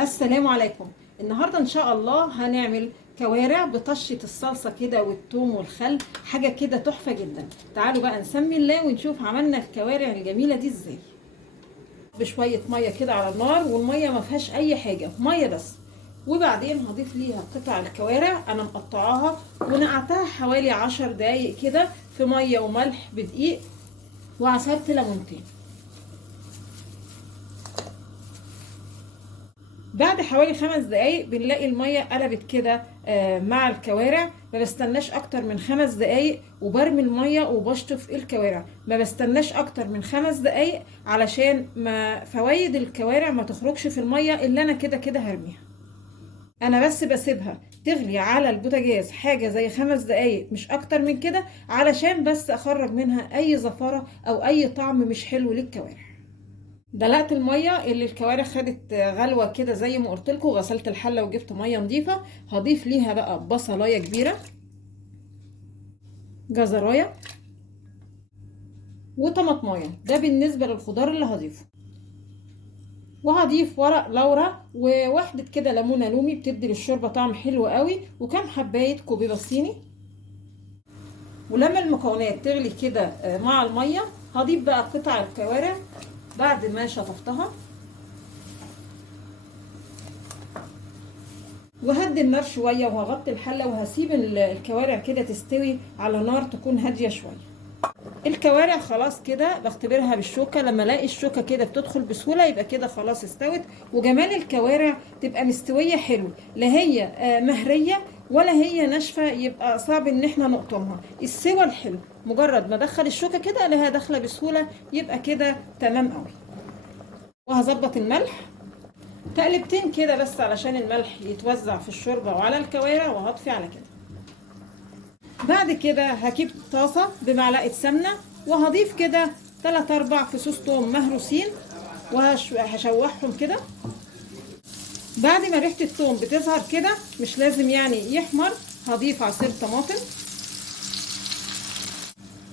السلام عليكم. النهارده ان شاء الله هنعمل كوارع بطشه الصلصه كده والثوم والخل، حاجه كده تحفه جدا. تعالوا بقى نسمي الله ونشوف عملنا الكوارع الجميله دي ازاي. بشويه ميه كده على النار، والميه ما فيهاش اي حاجه، ميه بس. وبعدين هضيف ليها قطع الكوارع انا مقطعاها ونقعتها حوالي 10 دقايق كده في ميه وملح بدقيق، وعصرت ليمونتين. بعد حوالي 5 دقايق بنلاقي المية قلبت كده مع الكوارع. ما بستناش اكتر من 5 دقايق وبرمي المية وبشطف الكوارع. ما بستناش اكتر من 5 دقايق علشان ما فوائد الكوارع ما تخرجش في المية اللي انا كده كده هرميها. انا بس بسيبها تغلي على البوتاجاز حاجة زي 5 دقايق مش اكتر من كده، علشان بس اخرج منها اي زفارة او اي طعم مش حلو للكوارع. دلقت الميه اللي الكوارع خدت غلوه كده زي ما قلت لكم، غسلت الحله وجبت ميه نظيفه. هضيف ليها بقى بصلايه كبيره، جزرايه، وطماطمايه. ده بالنسبه للخضار اللي هضيفه. وهضيف ورق لورا وواحده كده ليمونه لومي بتدي للشوربه طعم حلو قوي، وكام حبايه كوبيبه صيني. ولما المكونات تغلي كده مع الميه هضيف بقى قطع الكوارع بعد ما شطفتها، وهدي النار شويه وهغطي الحله وهسيب الكوارع كده تستوي على نار تكون هاديه شويه. الكوارع خلاص كده بختبرها بالشوكه، لما الاقي الشوكه كده بتدخل بسهوله يبقى كده خلاص استوت. وجمال الكوارع تبقى مستويه حلو، لا هي مهريه ولا هي ناشفه يبقى صعب ان احنا نقطمها. السوى الحلو مجرد ما ادخل الشوكه كده الاقيها داخله بسهوله، يبقى كده تمام قوي. وهظبط الملح تقلبتين كده بس علشان الملح يتوزع في الشوربه وعلى الكوارع، وهطفي على كده. بعد كده هجيب طاسه بمعلقه سمنه وهضيف كده 3-4 فصوص ثوم مهروسين وهشوحهم كده. بعد ما ريحه الثوم بتظهر كده، مش لازم يعني يحمر، هضيف عصير طماطم،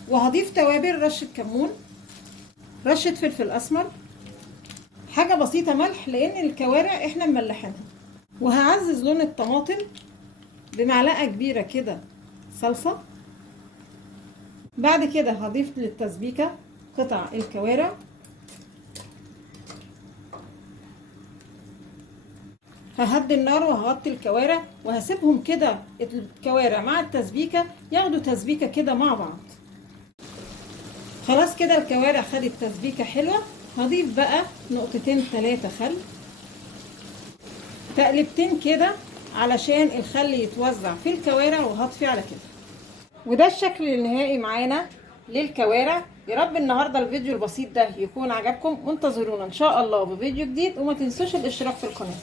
وهضيف توابل، رشه كمون، رشه فلفل اسمر، حاجه بسيطه ملح لان الكوارع احنا مملحينها. وهعزز لون الطماطم بمعلقه كبيره كده صلصه. بعد كده هضيف للتسبيكه قطع الكوارع، ههدي النار وهغطي الكوارع وهسيبهم كده الكوارع مع التسبيكه ياخدوا تسبيكه كده مع بعض. خلاص كده الكوارع خدت تسبيكه حلوه. هضيف بقى 2-3 خل، تقلبتين كده علشان الخل يتوزع في الكوارع، وهطفي على كده. وده الشكل النهائي معانا للكوارع. يا رب النهارده الفيديو البسيط ده يكون عجبكم، وانتظرونا ان شاء الله بفيديو جديد، وما تنسوش الاشتراك في القناه.